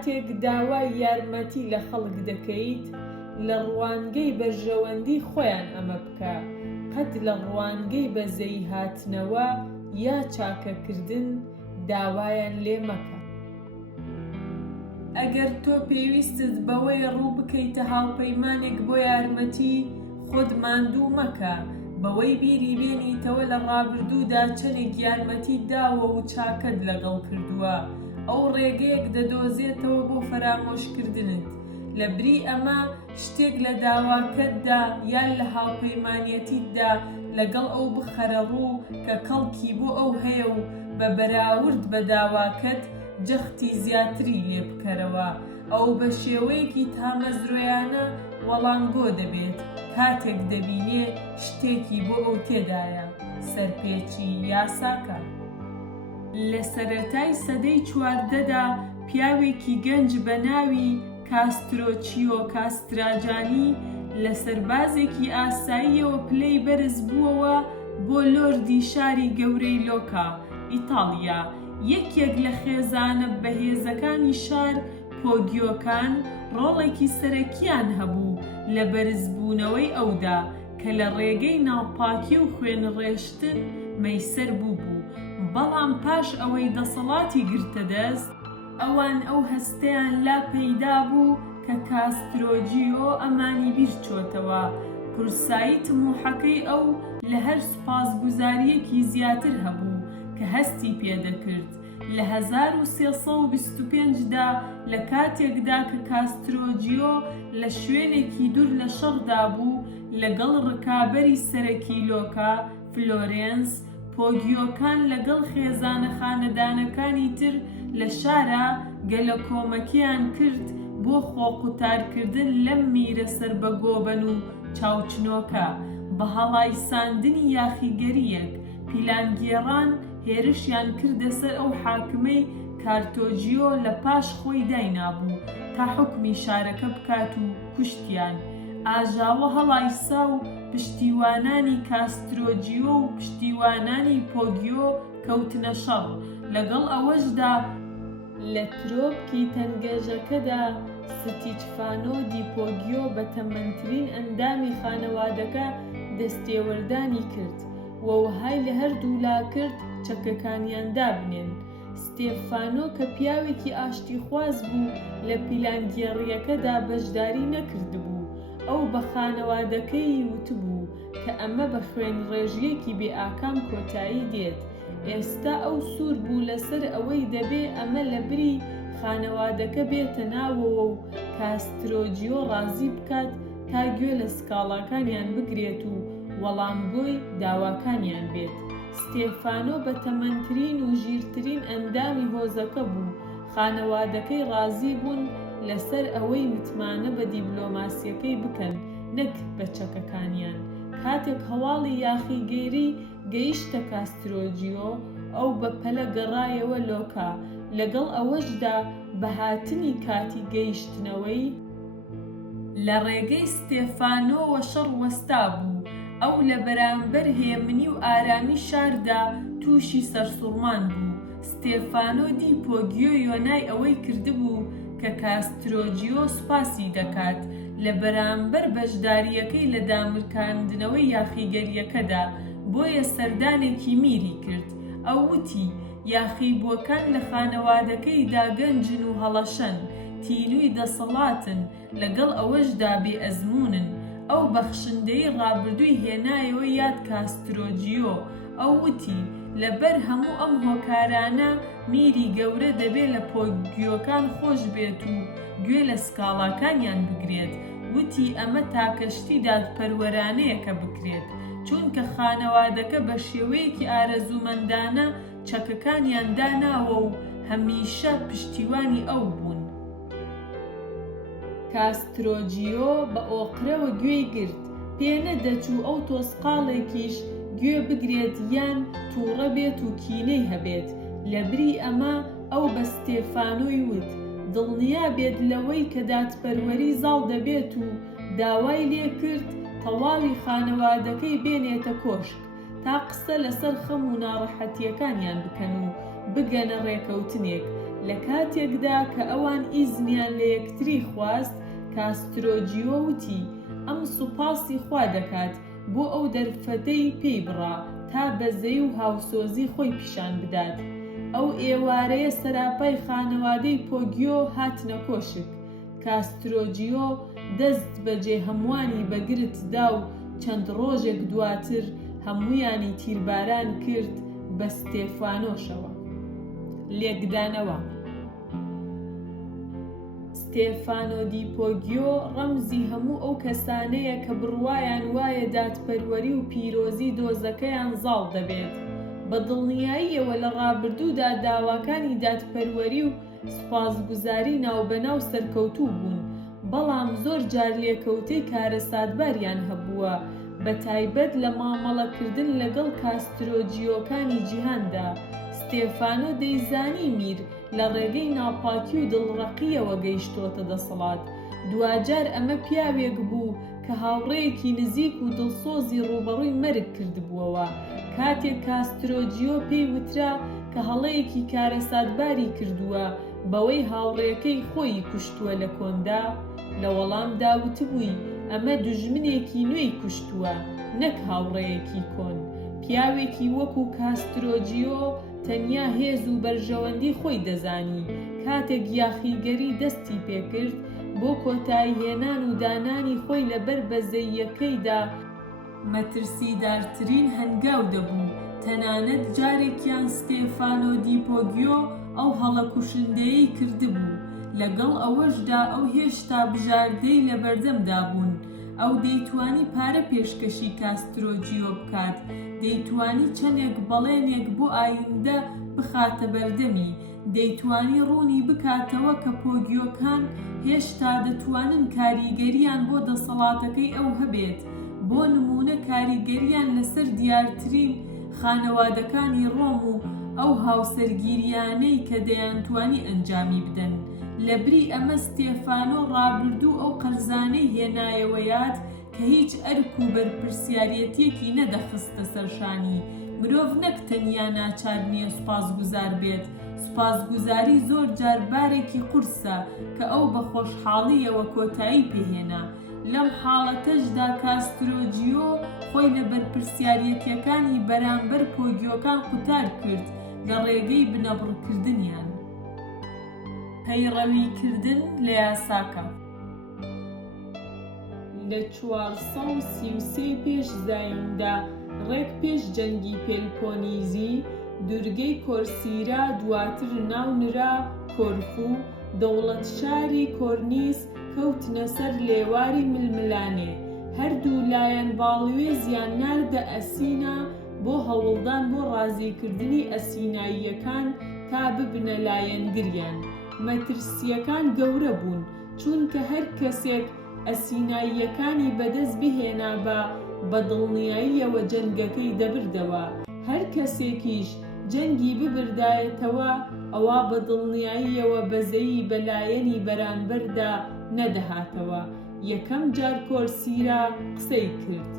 کاتێک داوای یارمەتی لە خەڵک دەکەیت لە ڕوانگەی بەرژەوەندی خۆیان ئەمە بکە، قەت لە ڕوانگەی بەزەی هاتنەوە یا چاکەکردن داوایان لێ مەکە. ئەگەر تۆ پێویستت بەوەی ڕوو بکەیتە هاوپەیمانێک بۆ یارمەتی، خۆت ماندوو مەکە بەوەی بیری بێنیتەوە لە ڕابردوودا چەندێک یارمەتیت داوە و چاکەت لەگەڵ کردووە، ئەو ڕێگەیەک دەدۆزێتەوە بۆ فەرامۆشکردنت. لە بری ئەمە شتێک لە داواکەتدا یان لە هاوپەیمانیەتیتدا لەگەڵ ئەو بخەرە ڕوو کە کەڵکی بۆ ئەو هەیە و بە بەراورد بە داواکەت جەختی زیاتری لێ بکەرەوە. ئەو بە شێوەیەکی تامەزرۆیانە وەڵامگۆ دەبێت کاتێک دەبینێ شتێکی بۆ ئەو تێدایە سەرپێچی یاساکە. لە سەرەتای سەدەی 14دا پیاوێکی گەنج بە ناوی کاسترۆچیۆ کاستراجانی لە سەربازێکی ئاساییەوە پلەی بەرز بووەوە بۆ لۆردی شاری گەورەی لۆکا، ئیتاڵیا. یەکێک لە خێزانە بەهێزەکانی شار پۆگیۆکان ڕۆڵێکی سەرەکیان هەبوو لە بەرزبوونەوەی ئەودا کە لە ڕێگەی ناوپاکی و خوێنڕێشتن مەیسەر بوو. بەڵام پاش ئەوەی دەسەڵاتی گرتە دەست، ئەوان ئەو هەستەیان لا پەیدا بوو کە کاسترۆجیۆ ئەمانی بیر چۆتەوە. کورسایی تموحەکەی ئەو لە هەر سوپاسگوزاریەکی زیاتر هەبوو کە هەستی پێدەکرد. لە 1325دا لە کاتێکدا کە کاسترۆجیۆ لە شوێنێکی دوور لە شەڕدا بوو لەگەڵ ڕکابەری سەرەکی لۆکا فلۆرێنس، پۆگیۆکان لەگەڵ خێزانە خانەدانەکانی تر لە شارە گەلە کۆمەکیان کرد بۆ خۆقوتارکردن لەم میرە سەربەگۆبەن و چاوچنۆکە. بە هەڵای ساندنی یاخیگەریەک پیلانگێڕان هێرشیان کردە سەر ئەو حاکمەی کارتۆجیۆ لە پاش خۆی داینابوو تا حکمی شارەکە بکات و کوشتیان. ئاژاوە هەڵایسا و پشتیوانانی کاسترۆجیۆ و پشتیوانانی پۆگیۆ کەوتنە شەڕ. لەگەڵ ئەوەشدا لە ترۆپکی تەنگەژەکەدا ستیچفانۆ دی پۆگیۆ بە تەمەنترین ئەندامی خانەوادەکە دەستێوەردانی کرد و وهای لە هەردوو لا کرد چەکەکانیان دابنێن. ستێفانۆ کە پیاوێکی ئاشتیخواز بوو لە پیلانگێڕیەکەدا بەشداری نەکردبوو. ئەو بە خانەوادەکەی وتبوو کە ئەمە بە خوێنڕێژیەکی بێئاکام کۆتایی دێت. ئێستا ئەو سوور بوو لەسەر ئەوەی دەبێ ئەمە لە بری خانەوادەکە بێتە ناوەوە و کاسترۆجیۆ ڕازی بکات تا گوێ لە سکاڵاکانیان بگرێت و وەڵامگۆی داواکانیان بێت. ستێفانۆ بە تەمەنترین و ژیرترین ئەندامی هۆزەکە بوو. خانەوادەکەی ڕازی بوون لەسەر ئەوەی متمانە بە دیبلۆماسیەکەی بکەن نەک بە چەکەکانیان. کاتێک هەواڵی یاخیگەری گەیشتە کاسترۆجیۆ، ئەو بە پەلە گەڕایەوە لۆکا. لەگەڵ ئەوەشدا بە هاتنی کاتی گەیشتنەوەی لە ڕێگەی ستێفانۆوە شەڕ وەستا بوو. ئەو لە بەرامبەر هێمنی و ئارامی شاردا تووشی سەرسوڵمان بوو. ستێفانۆ دی پۆگیۆ یۆنای ئەوەی کردبوو کە کاسترۆجیۆ سوپاسی دەکات لە بەرامبەر بەشداریەکەی لە دامرکاندنەوەی یاخیگەریەکەدا، بۆیە سەردانێکی میری کرد. ئەو وتی یاخیبووەکان لە خانەوادەکەیدا گەنجن و هەڵەشەن، تینووی دەسەڵاتن، لەگەڵ ئەوەشدا بێ ئەزمونن. ئەو بەخشندەی ڕابردووی هێنایەوە یاد کاسترۆجیۆ. ئەو وتی لەبەر هەموو ئەم هۆکارانە میری گەورە دەبێت لە پۆگیۆکان خۆش بێت و گوێ لە سکاڵاکانیان بگرێت. وتی ئەمە تاکەشتی دادپەروەرانەیەکە بکرێت، چونکە خانەوادەکە بە شێوەیەکی ئارەزومەندانە چەکەکانیان داناوە و هەمیشە پشتیوانی ئەو بوون. کاسترۆجیۆ بە ئۆقرەوە گوێی گرت. پێ نەدەچوو ئەو تۆسقاڵێکیش گوێ بگرێت یان تووڕە بێت و کینەی هەبێت. لە بری ئەمە ئەو بە ستێفانۆی وت دڵنیا بێت لەوەی کە دادپەروەری زاڵ دەبێت و داوای لێ کرد تەواوی خانەوادەکەی بێنێتە کۆشک تا قسە لەسەر خەم و ناڕەحەتیەکانیان بکەن و بگەنە ڕێکەوتنێک. لە کاتێکدا کە ئەوان ئیزنیان لە یەکتری خواست، کاسترۆجیۆ وتی ئەم سوپاسی خوا دەکات بۆ ئەو دەرفەتەی پێی بڕا تا بەزەی و هاوسۆزی خۆی پیشان بدات. ئەو ئێوارەیە سەراپای خانەوادەی پۆگیۆ هاتنە کۆشک. کاسترۆجیۆ دەست بەجێ هەمووانی بەگرت دا و چەند ڕۆژێک دواتر هەموویانی تیرباران کرد بە ستێفانۆشەوە. لێکدانەوە ستێفانۆ دی پۆگیۆ ڕەمزی هەموو ئەو کەسانەیە کە بڕوایان وایە دادپەروەری و پیرۆزی دۆزەکەیان زاڵ دەبێت. بە دڵنیاییەوە لە ڕابردوودا داواکانی دادپەروەری و سوپاسگوزاری ناوبەناو سەرکەوتوو بوون، بەڵام زۆر جار لێکەوتەی کارەساتباریان هەبووە، بە تایبەت لە مامەڵەکردن لەگەڵ کاسترۆجیۆکانی جیهاندا. ستێفانۆ دەیزانی میر لە ڕێگەی ناپاکی و دڵڕەقیەوە گەیشتۆتە دەسەڵات. دوجار ئەمە پیاوێک بوو کە هاوڕێیەکی نزیک و دڵسۆزی ڕوبەڕووی مەرگ کردبووەوە. کاتێک کاسترۆجیۆ پێی وترا کە هەڵەیەکی کارەساتباری کردووە بەوەی هاوڕێیەکەی خۆی کوشتووە لە کۆندا، لە وەڵامدا وتبووی ئەمە دوژمنێکی نوێی کوشتووە، نەک هاوڕێیەکی کۆن. پیاوێکی وەکو کاسترۆجیۆ تەنیا هێز و بەرژەوەندی خۆی دەزانی. کاتێک یاخیگەری دەستی پێکرد بۆ کۆتاییهێنان و دانانی خۆی لەبەر بەزەییەکەیدا مەترسیدارترین هەنگاو دەبوو. تەنانەت جارێکیان ستێفانۆ دی پۆگیۆ ئەو هەڵە کوشندەیەی کردبوو. لەگەڵ ئەوەشدا ئەو هێشتا بژاردەی لە بەردەمدا بوون. ئەو دەیتوانی پارە پێشکەشی کاسترۆجیۆ بکات، دەیتوانی چەندێک بەڵێنێک بۆ ئایندە بخاتە بەردەمی، دەیتوانی ڕوونی بکاتەوە کە پۆگیۆکان هێشتا دەتوانن کاریگەریان بۆ دەسەڵاتەکەی ئەو هەبێت. بۆ نمونە کاریگەریان لەسەر دیارترین خانەوادەکانی ڕۆم و ئەو هاوسەرگیریانەی کە دەیانتوانی ئەنجامی بدەن. لەبری ئەمە ستێفانۆ ڕابردوو ئەو قەرزانەی هێنایەوە یاد کە هیچ ئەرک و بەرپرسیارەتیەکی نەدەخستە سەرشانی. مرۆڤ نەک تەنیا ناچار نییە سوپاسگوزار بێت، سوپاسگوزاری زۆر جار بارێکی قورسە کە ئەو بە خۆشحاڵیەوە کۆتایی پێهێنا. لەم حاڵەتەشدا کاسترۆجیۆ خۆی لە بەرپرسیارەتیەکانی بەرامبەر پۆگیۆکان قوتار کرد لە ڕێگەی بنەبڕکردنیان. پەیڕەویکردن لە یاساکە لە 433 پێش زایندا ڕێک پێش جەنگی پێلپۆنیزی دورگەی کۆرسیرا دواتر ناونرا کۆرفو دەوڵەت شاری کۆرنیس کەوتنە سەر لێواری ململانێ. هەردوو لایەن باڵوێزیان ناردە ئەسینا بۆ هەوڵدان بۆ ڕازیکردنی ئەسیناییەکان تا ببنە لایەنگریان. مەترسیەکان گەورە بوون چونکە هەر کەسێک ئەسیناییەکانی بەدەست بهێنا بە دڵنیاییەوە جەنگەکەی دەبردەوە. هەر کەسێکیش جەنگی ببردایەتەوە ئەوە بە دڵنیاییەوە بەزەیی بەلایەنی بەرامبەردا نەدەهاتەوە. یەکەم جار کۆرسیرا قسەی کرد.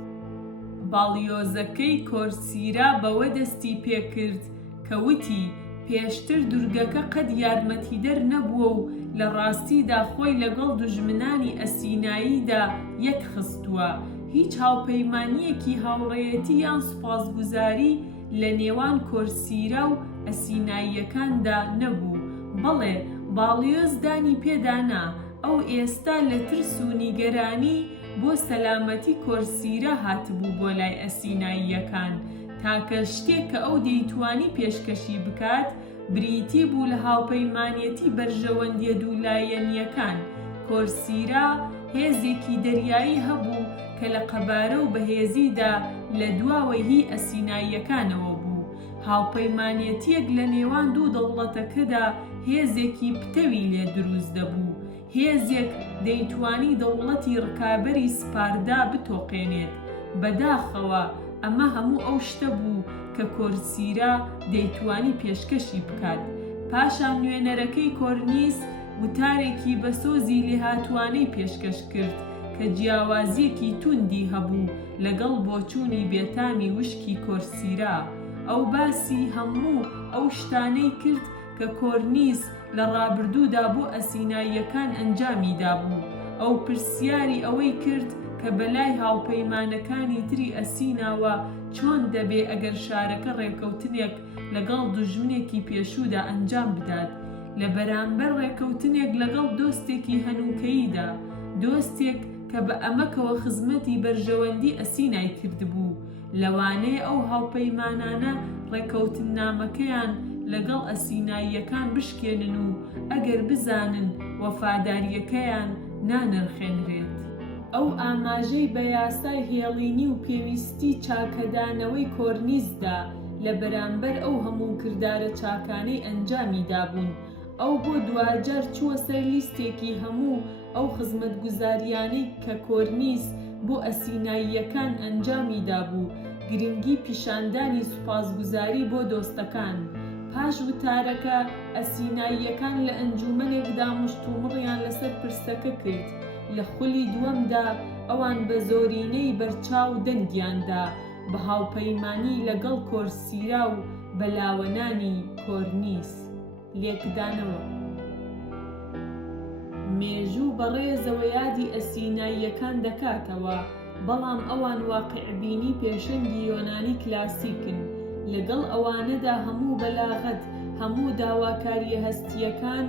باڵیۆزەکەی کۆرسیرا بەوە دەستی پێکرد کە وتی پێشتر دورگەکە قەت یارمەتیدەر نەبووە و لە ڕاستیدا خۆی لەگەڵ دوژمنانی ئەسیناییدا یەک خستووە. هیچ هاوپەیمانیەکی هاوڕێیەتی یان سوپاسگوزاری لە نێوان کۆرسیرا و ئەسیناییەکاندا نەبوو. بەڵێ باڵیۆز دانی پێدانا ئەو ئێستا لە ترس و نیگەرانی بۆ سەلامەتی کۆرسیرا هاتبوو بۆ لای ئەسیناییەکان، تاکە شتێک کە ئەو دەیتوانی پێشکەشی بکات بریتی بوو لە هاوپەیمانیەتی بەرژەوەندیە دوولایەنیەکان. کۆرسیرا هێزێکی دەریایی هەبوو کە لە قەبارە و بەهێزیدا لە دواوەی هی ئەسیناییەکانەوە بوو. هاوپەیمانیەتیەک لە نێوان دوو دەوڵەتەکەدا هێزێکی پتەوی لێ دروست دەبوو. هێزێک دەیتوانی دەوڵەتی ڕکابەری سپاردا بتۆقێنێت. بەداخەوە ئەمە هەموو ئەو شتە بوو کە کۆرسیرا دەیتوانی پێشکەشی بکات. پاشان نوێنەرەکەی کۆرنیس وتارێکی بەسۆزی لێهاتوانەی پێشکەش کرد کە جیاوازیەکی توندی هەبوو لەگەڵ بۆچوونی بێتامی وشکی کۆرسیرا. ئەو باسی هەموو ئەو شتانەی کرد کە کە کۆرنیس لە ڕابردوودا بۆ ئەسیناییەکان ئەنجامی دابوو. ئەو پرسیاری ئەوەی کرد کە بەلای هاوپەیمانەکانی تری ئەسیناوە چۆن دەبێ ئەگەر شارەکە ڕێکەوتنێک لەگەڵ دوژمنێکی پێشوودا ئەنجام بدات، لە بەرامبەر ڕێکەوتنێک لەگەڵ دۆستێکی هەنووکەییدا، دۆستێک کە بە ئەمەکەوە خزمەتی بەرژەوەندی ئەسینای کردبوو. لەوانەیە ئەو هاوپەیمانانە ڕێکەوتنامەکەیان لەگەڵ ئەسیناییەکان بشکێنن و ئەگەر بزانن وەفاداریەکەیان نانرخێنرێت. ئەو ئاماژەی بە یاسای هێڵینی و پێویستی چاکەدانەوەی کۆرنیسدا لە بەرامبەر ئەو هەموو کردارە چاکانەی ئەنجامی دابوون. ئەو بۆ دوجار چووە سەر لیستێکی هەموو ئەو خزمەتگوزاریانەی کە کۆرنیس بۆ ئەسیناییەکان ئەنجامی دابوو، گرنگی پیشاندانی سوپاسگوزاری بۆ دۆستەکان. پاش وتارەکە ئەسیناییەکان لە ئەنجومەنێکدا مشتومڕیان لەسەر پرسەکە کرد. لە خولی دووەمدا ئەوان بە زۆرینەی بەرچاو دەنگیاندا بە هاوپەیمانی لەگەڵ کۆرسیرا و بەلاوەنانی کۆرنیس. لێکدانەوە مێژوو بەڕێزەوە یادی ئەسیناییەکان دەکاتەوە، بەڵام ئەوان واقعبینی پێشەنگی یۆنانی کلاسیکن. لەگەڵ ئەوانەدا هەموو بەلاغەت، هەموو داواکاریە هەستیەکان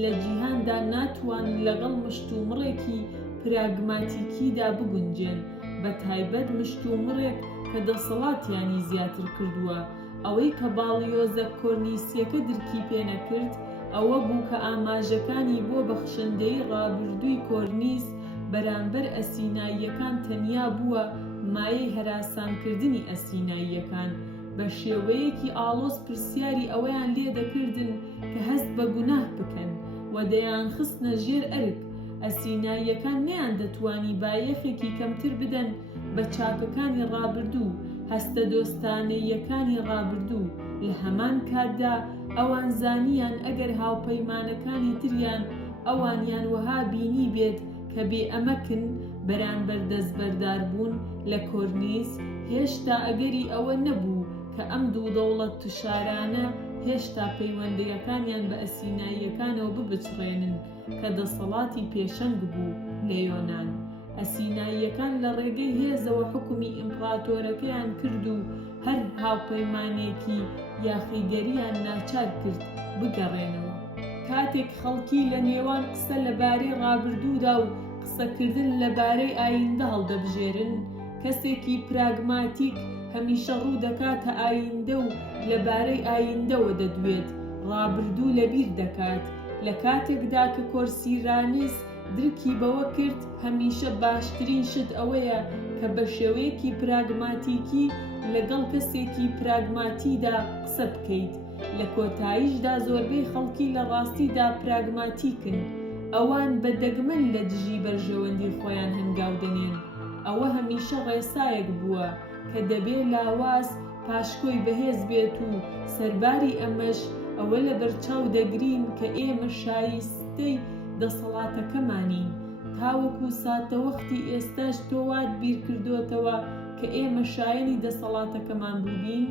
لە جیهاندا ناتوانن لەگەڵ مشتومڕێکی پراگماتیکیدا بگونجێن، بە تایبەت مشتومڕێک کە دەسەڵاتیانی زیاتر کردووە. ئەوەی کە باڵیۆزە کۆرنیسیەکە درکی پێنەکرد ئەوە بوو کە ئاماژەکانی بۆ بەخشندەی ڕابردووی کۆرنیس بەرامبەر ئەسیناییەکان تەنیا بووە مایەی هەراسانکردنی ئەسیناییەکان. بە شێوەیەکی ئاڵۆز پرسیاری ئەوەیان لێ دەکردن کە هەست بە گوناه بکەن و دەیان خستنە ژێر ئەرک. ئەسیناییەکان نەیان دەتوانی بایەخێکی کەمتر بدەن بە چاکەکانی ڕابردوو، هەستە دۆستانەیەکانی ڕابردوو. لە هەمان کاتدا ئەوان زانیان ئەگەر هاوپەیمانەکانی تریان ئەوانیان وەها بینی بێت کە بێ ئەمەکن بەرامبەر دەستبەرداربوون لە کۆرنیس، هێشتا ئەگەری ئەوە نەبوو کە ئەم دوو دەوڵەت توشارانە هێشتا پەیوەندیەکانیان بە ئەسیناییەکانەوە ببچڕێنن کە دەسەڵاتی پێشەنگ بوو لە یۆنان. ئەسیناییەکان لە ڕێگەی هێزەوە حکومی ئیمپراتۆرەکەیان کرد و هەر هاوپەیمانێکی یاخیگەریان ناچار کرد بگەڕێنەوە. کاتێک خەڵکی لە نێوان قسە لەبارەی ڕابردوودا و قسەکردن لەبارەی ئایندە هەڵدەبژێرن، کەسێکی پراگماتیک هەمیشە ڕوو دەکاتە ئایندە و لەبارەی ئایندەوە دەدوێت، ڕابردوو لەبیر دەکات. لە کاتێکدا کە کۆرسیرانیس درکی بەوە کرد هەمیشە باشترین شت ئەوەیە کە بە شێوەیەکی پراگماتیکی لەگەڵ کەسێکی پراگماتیدا قسە بکەیت. لە کۆتاییشدا زۆربەی خەڵکی لە ڕاستیدا پراگماتیکن، ئەوان بە دەگمەن لە دژی بەرژەوەندی خۆیان هەنگاو دەنێن. ئەوە هەمیشە ڕێسایەک بووە کە دەبێ لاواز پاشکۆی بەهێز بێت و سەرباری ئەمەش ئەوە لە بەرچاو دەگرین کە ئێمە شایستەی دەسەڵاتەکەمانین. تاوەکو ساتەوەختی ئێستاش تۆوات بیر کردوتەوە کە ئێمە شایەنی دەسەڵاتەکەمان بووبین،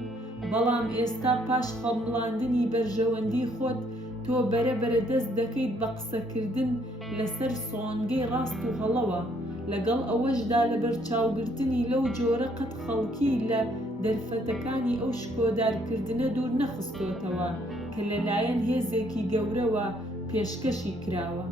بەڵام ئێستا پاش خەڵمڵاندنی بەرژەوەندی خۆت تۆ بەرەبەرە دەست دەکەیت بە قسەکردن لەسەر سۆنگەی ڕاست و هەڵەوە. لەگەڵ ئەوەشدا لە بەرچاوگرتنی لەو جۆرە قەت خەڵکی لە دەرفەتەکانی ئەو شکۆدارکردنە دوور نەخستۆتەوە کە لەلایەن هێزێکی گەورەوە پێشکەشی کراوە.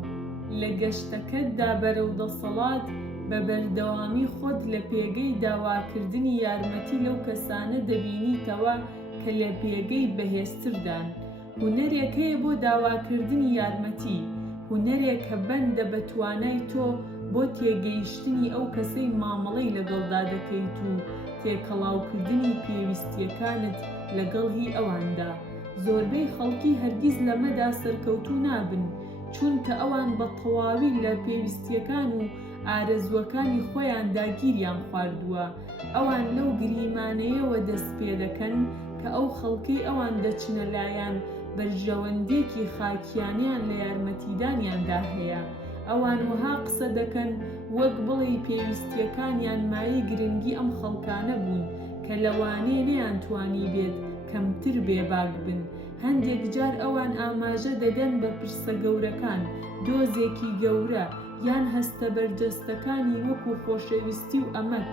لە گەشتەکەتدا بەرەو دەسەڵات بە بەردەوامی خۆت لە پێگەی داواکردنی یارمەتی لەو کەسانە دەبینیتەوە کە لە پێگەی بەهێزتردان. هونەرێک هەیە بۆ داواکردنی یارمەتی، هونەرێک کە بەندە بە توانای تۆ بۆ تێگەیشتنی ئەو کەسەی مامەڵەی لەگەڵدا دەکەیت و تێکەڵاوکردنی پێویستیەکانت لەگەڵ هی ئەواندا. زۆربەی خەڵکی هەرگیز لەمەدا سەرکەوتوو نابن، چونکە ئەوان بە تەواوی لە پێویستیەکان و ئارەزوەکانی خۆیان داگیریان خواردووە. ئەوان لەو گریمانەیەوە دەست پێ دەکەن کە ئەو خەڵکەی ئەوان دەچنە لایەن بەرژەوەندێکی خاکیانیان لە یارمەتیدانیاندا هەیە. ئەوان وەها قسە دەکەن وەک بڵێ پێویستیەکانیان مایەی گرنگی ئەم خەڵکانە بوون کە لەوانەیە نەیانتوانی بێت کەمتر بێباک بن. هەندێک جار ئەوان ئاماژە دەدەن بە پرسە گەورەکان، دۆزێکی گەورە یان هەستە بەرجەستەکانی وەکو خۆشەویستی و ئەمەک.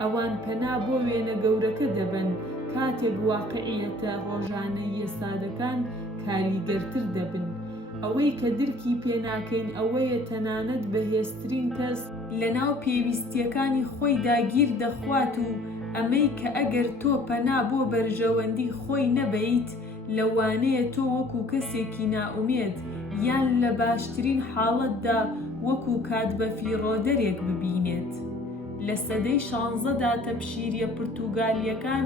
ئەوان پەنا بۆ وێنە گەورەکە دەبن، کاتێک واقعیەتە ڕۆژانەییە سادەکان کاریگەرتر دەبن. ئەوەی کە درکی پێناکەین ئەوەیە تەنانەت بەهێزترین کەس لەناو پێویستیەکانی خۆی داگیر دەخوات و ئەمەی کە ئەگەر تۆ پەنا بۆ بەرژەوەندی خۆی نەبەیت، لەوانەیە تۆ وەکو کەسێکی نائومێد یان لە باشترین حاڵەتدا وەکو کات بە فیڕۆدەرێک ببینێت. لە سەدەی 16دا تەبشیریە پورتوگالیەکان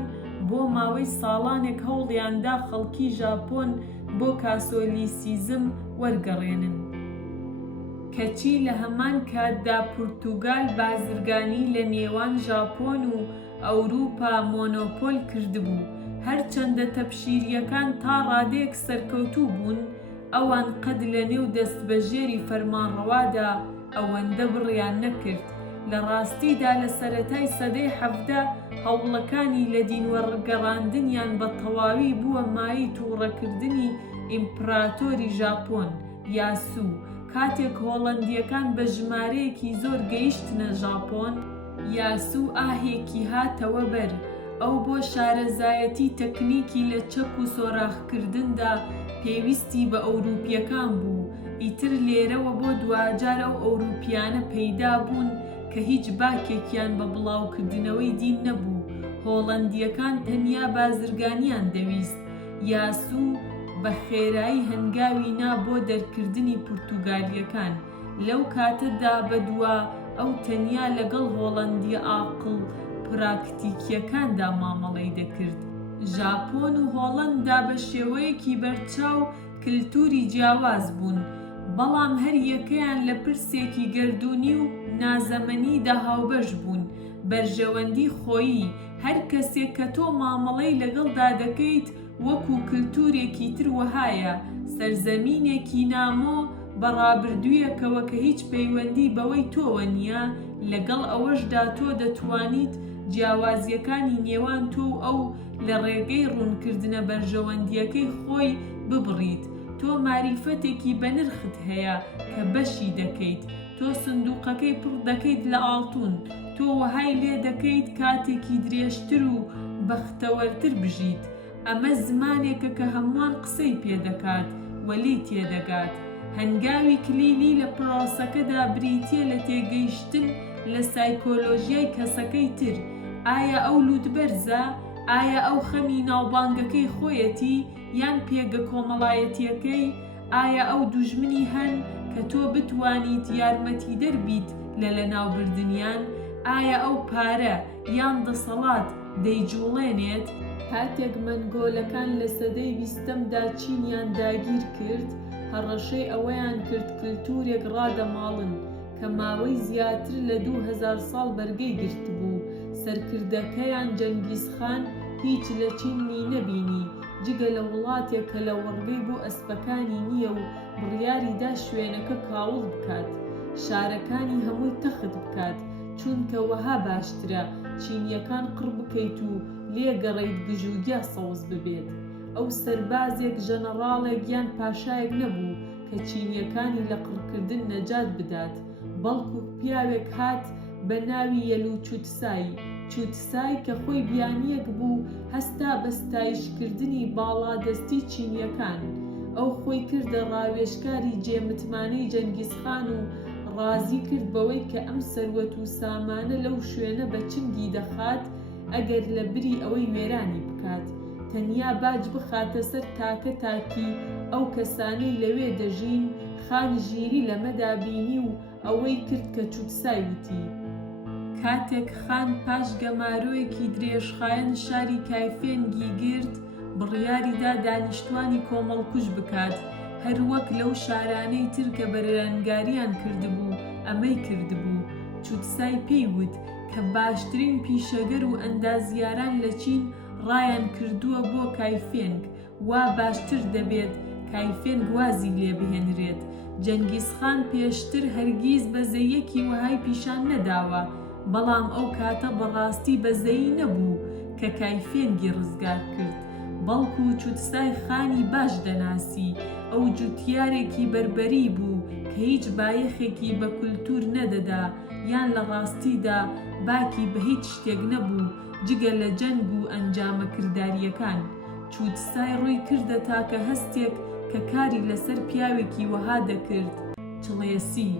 بۆ ماوەی ساڵانێک هەوڵیاندا خەڵکی ژاپۆن بۆ کاسۆلیسیزم وەرگەڕێنن، کەچی لە هەمان کاتدا پورتوگال بازرگانی لە نێوان ژاپۆن و ئەوروپا مۆنۆپۆل کردبوو. هەرچەندە تەبشیریەکان تا ڕادەیەک سەرکەوتوو بوون، ئەوان قەد لە نێو دەستبەژێری فەرمانڕەوادا ئەوەندە بڕیان نەکرد. لە ڕاستیدا لە سەرەتای سەدەی 17 هەوڵەکانی لە دینوەرگەڕاندنیان بە تەواوی بووە مای تووڕەکردنی ئیمپراتۆری ژاپۆن یاسوو. کاتێک هۆڵەندیەکان بە ژمارەیەکی زۆر گەیشتنە ژاپۆن، یاسوو ئاهێکی هاتەوە بەر. ئەو بۆ شارەزایەتی تەکنیکی لە چەک و سۆراخکردندا پێویستی بە ئەوروپیەکان بوو. ئیتر لێرەوە بۆ دوجار ئەو ئەوروپیانە پەیدا بوون کە هیچ باکێکیان بە بڵاوکردنەوەی دین نەبوو. هۆڵەندیەکان تەنیا بازرگانیان دەویست. یاسوو بە خێرایی هەنگاوی نا بۆ دەرکردنی پورتوگالیەکان. لەو کاتەدا بەدووە ئەو تەنیا لەگەڵ هۆڵەندیە ئاقڵ پراکتیکیەکاندا مامەڵەی دەکرد. ژاپۆن و هۆڵەندا بە شێوەیەکی بەرچاو کللتوری جیاواز بوون، بەڵام هەر یەکەیان لە پرسێکی گەردوونی و نازەمەنیدا هاوبەش بوون. بەرژەوەندی خۆیی هەر کەسێک کە تۆ مامەڵەی لەگەڵدا دەکەیت وەکو کللتورێکی تر وەهایە، سەرزەمینێکی نامۆ بەڕابردوویەکەوە کە هیچ پەیوەندی بەوەی تۆوە نییە. لەگەڵ ئەوەشدا تۆ دەتوانیت جیاوازیەکانی نێوان تۆ و ئەو لە ڕێگەی ڕوونکردنە بەرژەوەندیەکەی خۆی ببڕیت. تۆ ماریفەتێکی بەنرخت هەیە کە بەشی دەکەیت. تۆ سندوقەکەی پڕ دەکەیت لە ئاڵتون. تۆ وەهای لێ دەکەیت کاتێکی درێژتر و بەختەوەرتر بژیت. ئەمە زمانێکە کە هەمووان قسەی پێدەکات وەلی تێدەگات. هەنگاوی کلیلی لە پرۆسەکەدا بریتیە لە تێگەیشتن لە سایکۆلۆژیای کەسەکەی تر. ئایا ئەو لووتبەرزە؟ ئایا ئەو خەمی ناوبانگەکەی خۆیەتی یان پێگە کۆمەڵایەتیەکەی؟ ئایا ئەو دوژمنی هەن کە تۆ بتوانیت یارمەتی دەربیت لە لەناوبردنیان؟ ئایا ئەو پارە یان دەسەڵات دەیجوڵێنێت؟ کاتێک مەنگۆلەکان لە سەدەی 20دا چینیان داگیر کرد، هەڕەشەی ئەوەیان کرد کللتورێک ڕادەماڵن کە ماوەی زیاتر لە 2000 ساڵ بەرگەی گرت بوو. سەرکردەکەیان جەنگیزخان هیچ لە چینی نەبینی جگە لە وڵاتێک کە لە وەڕگەی بۆ ئەسپەکانی نییە و بڕیاریدا شوێنەکە کاوڵ بکات، شارەکانی هەمووی تەخت بکات، چونکە وەها باشترە چینیەکان قڕ بکەیت و لێگەڕێیت گژوگیا سەوز ببێت. ئەو سەربازێک ژەنەڕاڵێک یان پاشایەک نەبوو کە چینیەکانی لە قڕکردن نەجات بدات، بەڵکو پیاوێک هات بە ناوی یەلو چوتسای. چوتسای کە خۆی بیانیەک بوو هەستا بە ستایشکردنی باڵادەستی چینیەکان. ئەو خۆی کردە ڕاوێژکاری جێمتمانەی جەنگیزخان و ڕازی کرد بەوەی کە ئەم سەروەت و سامانە لەو شوێنە بە چنگی دەخات ئەگەر لە بری ئەوەی وێرانی بکات. تەنیا باج بخاتە سەر تاکە تاکی ئەو کەسانەی لەوێ دەژین. خان ژیری لەمەدا بینی و ئەوەی کرد کە چوتسای وتی. کاتێک خان پاش گەمارۆیەکی درێژخایەن شاری کایفێنگی گرت، بڕیاریدا دانیشتوانی کۆمەڵکوژ بکات، هەر وەک لەو شارانەی تر کە بەرەنگاریان کردبوو ئەمەی کردبوو. چوتسای پێی وت کە باشترین پیشەگەر و ئەندازیاران لە چین ڕایان کردووە بۆ کایفێنگ، وا باشتر دەبێت کایفێنگ وازی لێ بهێنرێت. جەنگیزخان پێشتر هەرگیز بەزەیەکی وەهای پیشان نەداوە، بەڵام ئەو کاتە بەڕاستی بەزەیی نەبوو کە کایفێنگی ڕزگار کرد. بەڵکو چوتسای خانی باش دەناسی. ئەو جوتیارێکی بربەری بوو کە هیچ بایەخێکی بە کولتور نەدەدا یان لە ڕاستیدا باکی بە هیچ شتێک نەبوو جگە لە جەنگ و ئەنجامە کرداریەکان. چوتسای ڕووی کردە تاکە هەستێک کە کاری لەسەر پیاوێکی وەها دەکرد، چڵێسی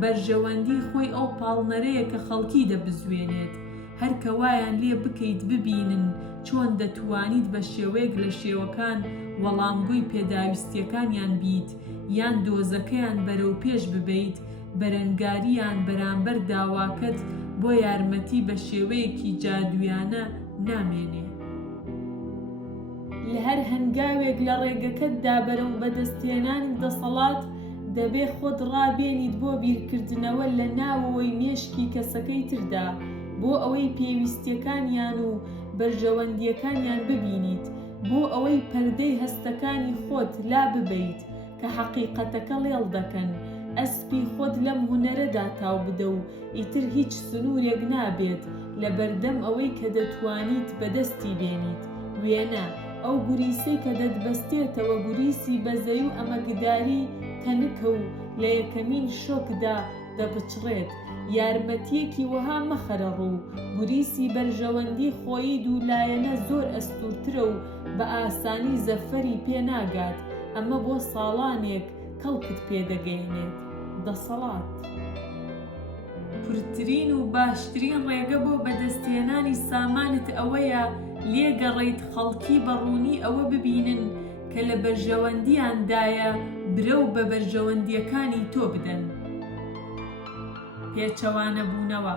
بەرژەوەندی خۆی ئەو پاڵنەرەیە کە خەڵکی دەبزوێنێت. هەر کە وایان لێ بکەیت ببینن چۆن دەتوانیت بە شێوەیەک لە شێوەکان وەڵامگوی پێداویستیەکانیان بیت یان دۆزەکەیان بەرەو پێش ببەیت، بەرەنگاریان بەرامبەر داواکەت بۆ یارمەتی بە شێوەیەکی جادوویانە نامێنێ. لە هەر هەنگاوێک لە ڕێگەکەتدا بەرەو بەدەستهێنانی دەسەڵات دەبێ خۆت ڕابێنیت بۆ بیرکردنەوە لە ناوەوەی مێشکی کەسەکەی تردا بۆ ئەوەی پێویستیەکانیان و بەرژەوەندیەکانیان ببینیت، بۆ ئەوەی پەردەی هەستەکانی خۆت لا ببەیت کە حەقیقەتەکە لێڵ دەکەن. ئەسپی خۆت لەم هونەرەدا تاو بدە و ئیتر هیچ سنوورێک نابێت لە بەردەم ئەوەی کە دەتوانیت بەدەستی بێنیت. وێنە ئەو گوریسەی کە دەتبەستێتەوە گوریسی بەزەی و ئەمەگداری تەنکە و لە یەکەمین شۆکدا دەبچڕێت. یارمەتیەکی وەها مەخەرە ڕوو. گوریسی بەرژەوەندی خۆی دوولایەنە زۆر ئەستورترە و بە ئاسانی زەفەری پێ ناگات. ئەمە بۆ ساڵانێک کەڵکت پێدەگەیەنێت. دەسەڵات کورتترین و باشترین ڕێگە بۆ بەدەستهێنانی سامانت ئەوەیە لێگەڕێیت خەڵکی بەڕوونی ئەوە ببینن کە لە بەرژەوەندیاندایە برە و بە بەرژەوەندیەکانی تۆ بدەن. پێچەوانە بوونەوە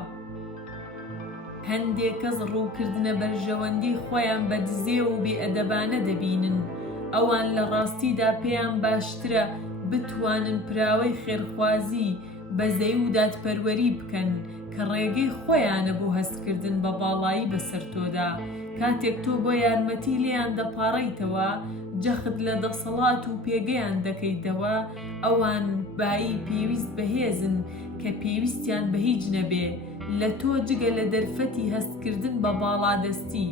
هەندێک کەس ڕووکردنە بەرژەوەندی خۆیان بە دزێ و بێئەدەبانە دەبینن. ئەوان لە ڕاستیدا پێیان باشترە بتوانن پراوەی خێرخوازی بەزەی و دادپەروەری بکەن کە ڕێگەی خۆیانە بۆ هەستکردن بە باڵایی بەسەر تۆدا. کاتێک تۆ بۆ یارمەتی لێیان دەپاڕیتەوە جەخت لە دەسەڵات و پێگەیان دەکەیتەوە، ئەوان بایی پێویست بەهێزن کە پێویستیان بە هیچ نەبێ لە تۆ جگە لە دەرفەتی هەستکردن بە باڵادەستی.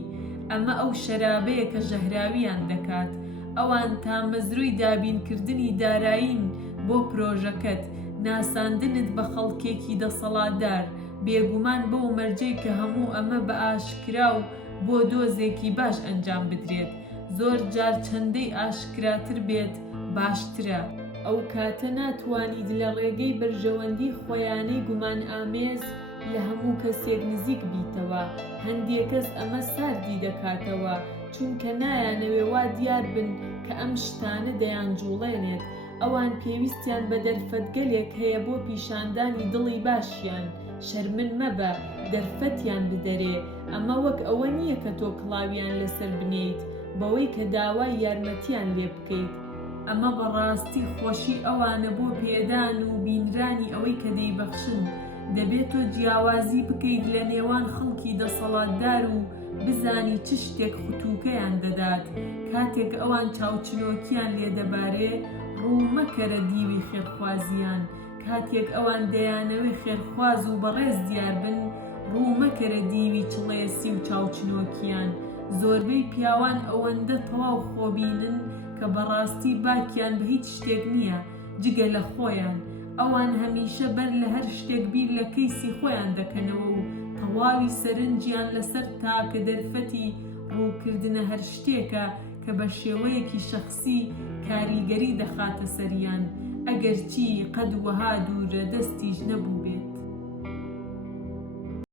ئەمە ئەو شەرابەیە کە ژەهراویان دەکات. ئەوان تا مەزروی دابینکردنی دارایین بۆ پرۆژەکەت، ناساندنت بە خەڵکێکی دەسەڵاتدار، بێگومان بەو مەرجەی کە هەموو ئەمە بە ئاشکرا و بۆ دۆزێکی باش ئەنجام بدرێت. زۆر جار چەندەی ئاشکراتر بێت باشترە. ئەو کاتە ناتوانیت لە ڕێگەی بەرژەوەندی خۆیانەی گومان ئامێز لە هەموو کەسێک نزیک بیتەوە. هەندێک کەس ئەمە ساردی دەکاتەوە چونکە نایانەوێ وا دیار بن کە ئەم شتانە دەیان جوڵێنێت. ئەوان پێویستیان بە دەرفەتگەلێک هەیە بۆ پیشاندانی دڵی باشیان. شەرمن مەبە، دەرفەتیان بدەرێ. ئەمە وەک ئەوە نییە کە تۆ کڵاویان لەسەر بنیت بەوەی کە داوای یارمەتیان لێ بکەیت. ئەمە بەڕاستی خۆشی ئەوانە بۆ پێدان و بینرانی ئەوەی کە دەیبەخشن. دەبێت تۆ جیاوازی بکەیت لە نێوان خەڵکی دەسەڵاتدار و بزانی چ شتێک خوتوکەیان دەدات. کاتێک ئەوان چاوچنۆکیان لێدەبارێ ڕوومەکەرە دیوی خێرخوازیان. کاتێک ئەوان دەیانەوێ خێرخواز و بەڕێز دیار بن ڕوومەکەرە دیوی چڵێسی و چاوچنۆکیان. زۆربەی پیاوان ئەوەندە تەواو خۆبینن کە بەڕاستی باکیان بە هیچ شتێک نییە جگە لە خۆیان. ئەوان هەمیشە بەر لە هەر شتێک بیر لە کەیسی خۆیان دەکەنەوە و تەواوی سەرنجیان لەسەر تاکە دەرفەتی ڕووکردنە هەر شتێکە کە بە شێوەیەکی شەخسی کاریگەری دەخاتە سەریان، ئەگەرچی قەد وەها دوورە دەستیش نەبوو بێت.